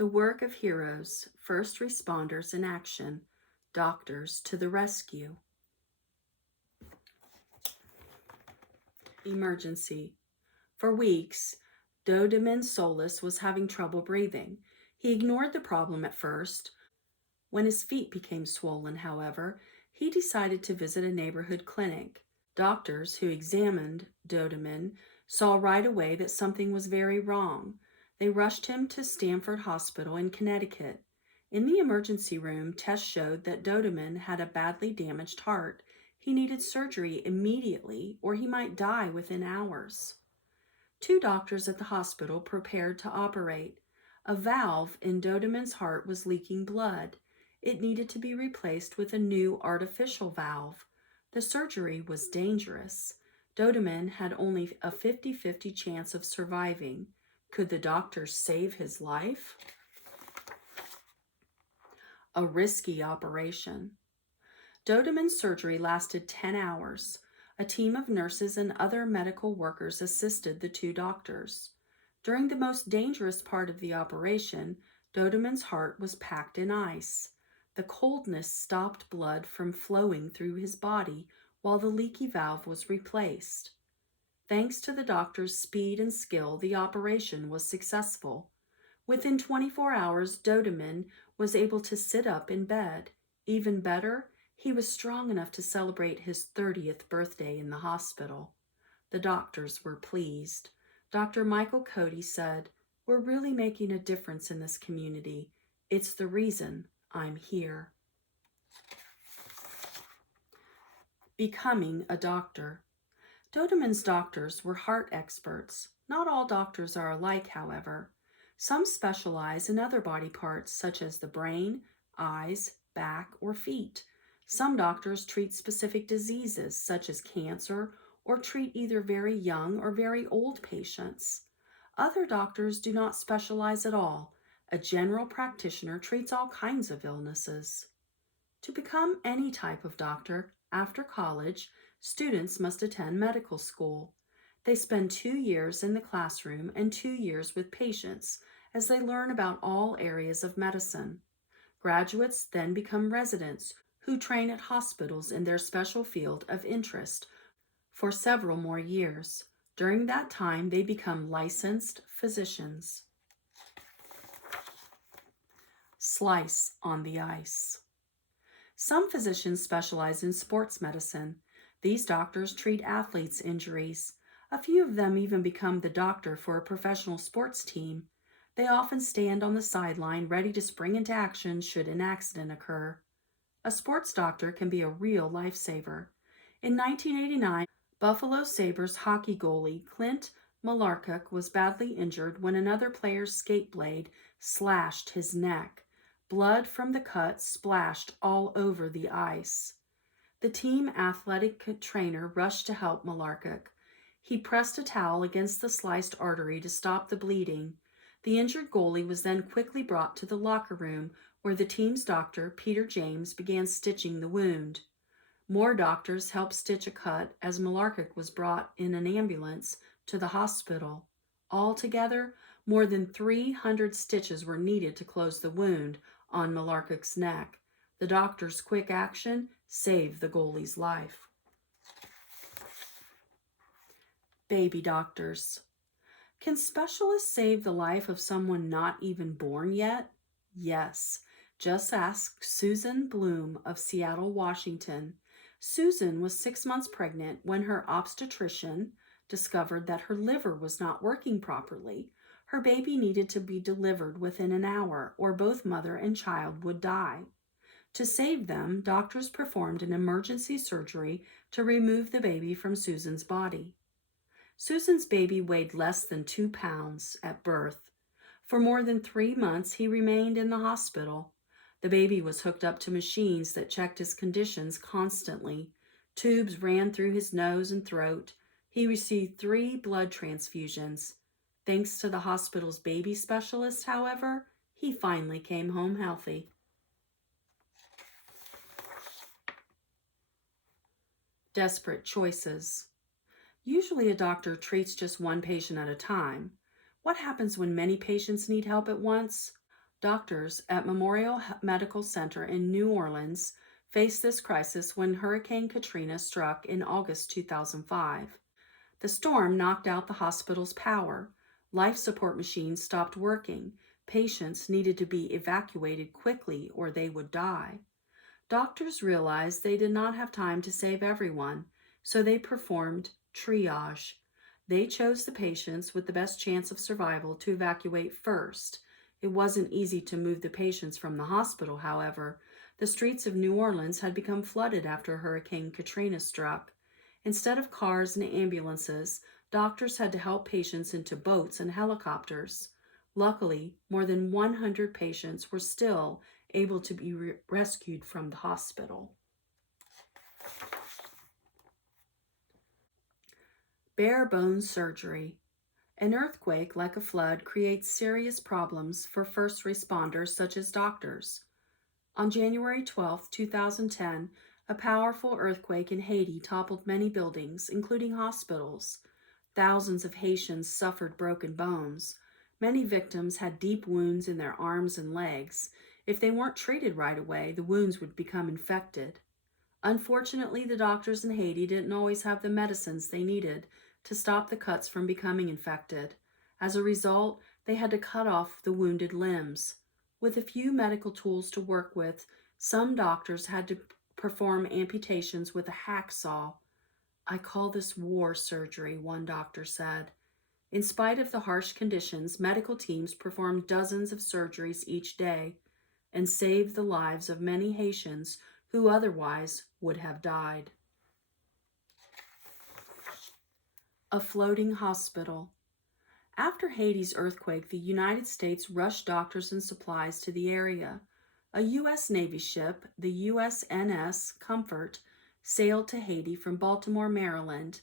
The work of heroes, first responders in action, doctors to the rescue. Emergency. For weeks, Dodeman Solis was having trouble breathing. He ignored the problem at first. When his feet became swollen, however, he decided to visit a neighborhood clinic. Doctors who examined Dodeman saw right away that something was very wrong. They rushed him to Stanford Hospital in Connecticut. In the emergency room, tests showed that Dodeman had a badly damaged heart. He needed surgery immediately, or he might die within hours. Two doctors at the hospital prepared to operate. A valve in Dodeman's heart was leaking blood. It needed to be replaced with a new artificial valve. The surgery was dangerous. Dodeman had only a 50-50 chance of surviving. Could the doctors save his life? A risky operation. Dodeman's surgery lasted 10 hours. A team of nurses and other medical workers assisted the two doctors. During the most dangerous part of the operation, Dodeman's heart was packed in ice. The coldness stopped blood from flowing through his body while the leaky valve was replaced. Thanks to the doctor's speed and skill, the operation was successful. Within 24 hours, Dodeman was able to sit up in bed. Even better, he was strong enough to celebrate his 30th birthday in the hospital. The doctors were pleased. Dr. Michael Cody said, "We're really making a difference in this community. It's the reason I'm here." Becoming a doctor. Dodeman's doctors were heart experts. Not all doctors are alike, however. Some specialize in other body parts such as the brain, eyes, back, or feet. Some doctors treat specific diseases such as cancer or treat either very young or very old patients. Other doctors do not specialize at all. A general practitioner treats all kinds of illnesses. To become any type of doctor, after college, students must attend medical school. They spend 2 years in the classroom and 2 years with patients as they learn about all areas of medicine. Graduates then become residents who train at hospitals in their special field of interest for several more years. During that time, they become licensed physicians. Slice on the ice. Some physicians specialize in sports medicine. These doctors treat athletes' injuries. A few of them even become the doctor for a professional sports team. They often stand on the sideline ready to spring into action should an accident occur. A sports doctor can be a real lifesaver. In 1989, Buffalo Sabres hockey goalie Clint Malarchuk was badly injured when another player's skate blade slashed his neck. Blood from the cut splashed all over the ice. The team athletic trainer rushed to help Malarchuk. He pressed a towel against the sliced artery to stop the bleeding. The injured goalie was then quickly brought to the locker room where the team's doctor, Peter James, began stitching the wound. More doctors helped stitch a cut as Malarchuk was brought in an ambulance to the hospital. Altogether, more than 300 stitches were needed to close the wound on Malarchuk's neck. The doctor's quick action saved the goalie's life. Baby doctors. Can specialists save the life of someone not even born yet? Yes. Just ask Susan Bloom of Seattle, Washington. Susan was 6 months pregnant when her obstetrician discovered that her liver was not working properly. Her baby needed to be delivered within an hour, or both mother and child would die. To save them, doctors performed an emergency surgery to remove the baby from Susan's body. Susan's baby weighed less than 2 pounds at birth. For more than 3 months, he remained in the hospital. The baby was hooked up to machines that checked his conditions constantly. Tubes ran through his nose and throat. He received 3 blood transfusions. Thanks to the hospital's baby specialist, however, he finally came home healthy. Desperate choices. Usually a doctor treats just one patient at a time. What happens when many patients need help at once? Doctors at Memorial Medical Center in New Orleans faced this crisis when Hurricane Katrina struck in August 2005. The storm knocked out the hospital's power. Life support machines stopped working. Patients needed to be evacuated quickly or they would die. Doctors realized they did not have time to save everyone, so they performed triage. They chose the patients with the best chance of survival to evacuate first. It wasn't easy to move the patients from the hospital, however. The streets of New Orleans had become flooded after Hurricane Katrina struck. Instead of cars and ambulances, doctors had to help patients into boats and helicopters. Luckily, more than 100 patients were still able to be rescued from the hospital. Bare bones surgery. An earthquake, like a flood, creates serious problems for first responders such as doctors. On January 12, 2010, a powerful earthquake in Haiti toppled many buildings, including hospitals. Thousands of Haitians suffered broken bones. Many victims had deep wounds in their arms and legs. If they weren't treated right away, the wounds would become infected. Unfortunately, the doctors in Haiti didn't always have the medicines they needed to stop the cuts from becoming infected. As a result, they had to cut off the wounded limbs. With a few medical tools to work with, some doctors had to perform amputations with a hacksaw. "I call this war surgery," one doctor said. In spite of the harsh conditions, medical teams performed dozens of surgeries each day and saved the lives of many Haitians who otherwise would have died. A floating hospital. After Haiti's earthquake, the United States rushed doctors and supplies to the area. A U.S. Navy ship, the USNS Comfort, sailed to Haiti from Baltimore, Maryland.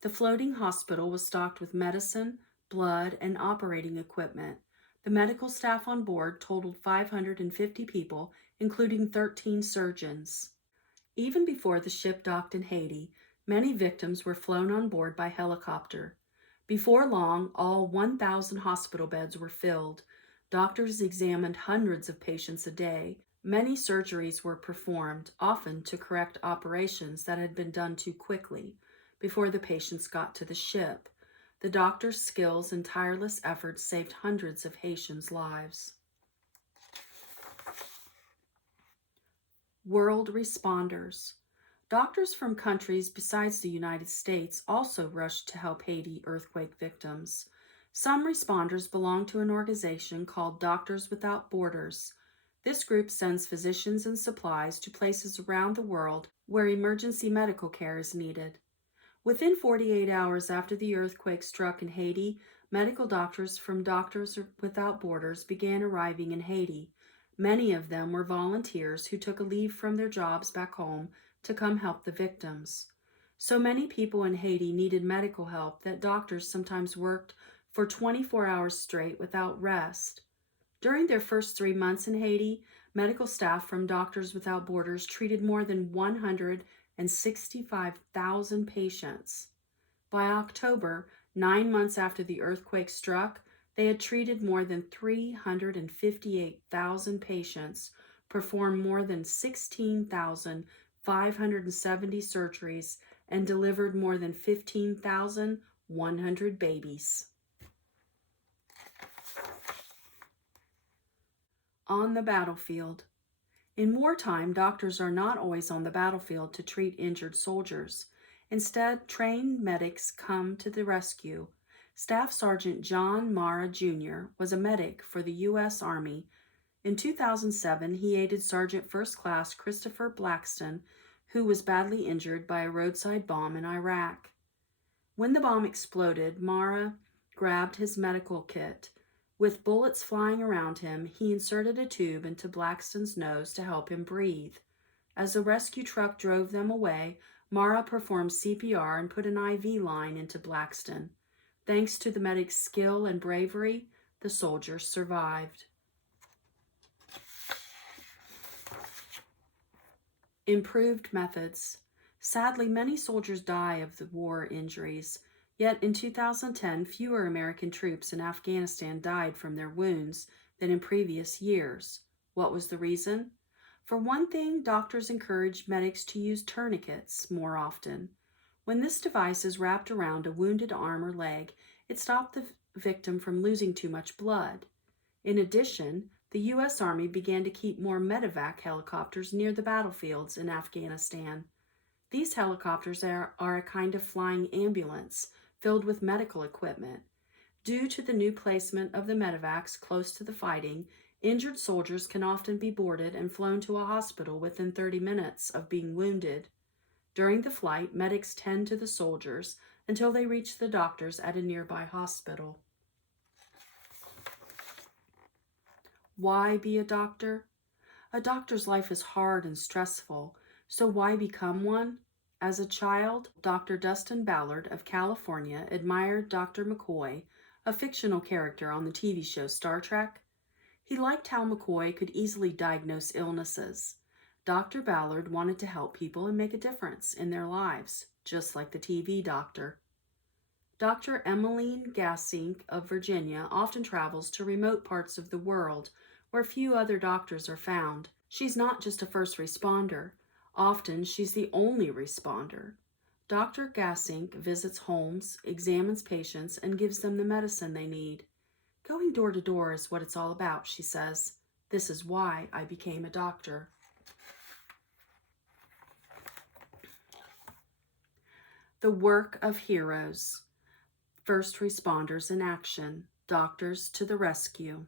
The floating hospital was stocked with medicine, blood, and operating equipment. The medical staff on board totaled 550 people, including 13 surgeons. Even before the ship docked in Haiti, many victims were flown on board by helicopter. Before long, all 1,000 hospital beds were filled. Doctors examined hundreds of patients a day. Many surgeries were performed, often to correct operations that had been done too quickly, before the patients got to the ship. The doctors' skills and tireless efforts saved hundreds of Haitians' lives. World responders. Doctors from countries besides the United States also rushed to help Haiti earthquake victims. Some responders belong to an organization called Doctors Without Borders. This group sends physicians and supplies to places around the world where emergency medical care is needed. Within 48 hours after the earthquake struck in Haiti, medical doctors from Doctors Without Borders began arriving in Haiti. Many of them were volunteers who took a leave from their jobs back home to come help the victims. So many people in Haiti needed medical help that doctors sometimes worked for 24 hours straight without rest. During their first 3 months in Haiti, medical staff from Doctors Without Borders treated more than 165,000 patients. By October, 9 months after the earthquake struck, they had treated more than 358,000 patients, performed more than 16,570 surgeries, and delivered more than 15,100 babies. On the battlefield. In wartime, doctors are not always on the battlefield to treat injured soldiers. Instead, trained medics come to the rescue. Staff Sergeant John Mara Jr. was a medic for the U.S. Army. In 2007, he aided Sergeant First Class Christopher Blackston, who was badly injured by a roadside bomb in Iraq. When the bomb exploded, Mara grabbed his medical kit. With bullets flying around him, he inserted a tube into Blackston's nose to help him breathe. As the rescue truck drove them away, Mara performed CPR and put an IV line into Blackston. Thanks to the medic's skill and bravery, the soldier survived. Improved methods. Sadly, many soldiers die of the war injuries. Yet in 2010, fewer American troops in Afghanistan died from their wounds than in previous years. What was the reason? For one thing, doctors encouraged medics to use tourniquets more often. When this device is wrapped around a wounded arm or leg, it stopped the victim from losing too much blood. In addition, the U.S. Army began to keep more medevac helicopters near the battlefields in Afghanistan. These helicopters are a kind of flying ambulance filled with medical equipment. Due to the new placement of the medevacs close to the fighting, injured soldiers can often be boarded and flown to a hospital within 30 minutes of being wounded. During the flight, medics tend to the soldiers until they reach the doctors at a nearby hospital. Why be a doctor? A doctor's life is hard and stressful, so why become one? As a child, Dr. Dustin Ballard of California admired Dr. McCoy, a fictional character on the TV show Star Trek. He liked how McCoy could easily diagnose illnesses. Dr. Ballard wanted to help people and make a difference in their lives, just like the TV doctor. Dr. Emmeline Gassink of Virginia often travels to remote parts of the world where few other doctors are found. She's not just a first responder. Often, she's the only responder. Dr. Gassink visits homes, examines patients, and gives them the medicine they need. Going door to door is what it's all about, she says. This is why I became a doctor. The work of heroes. First responders in action. Doctors to the rescue.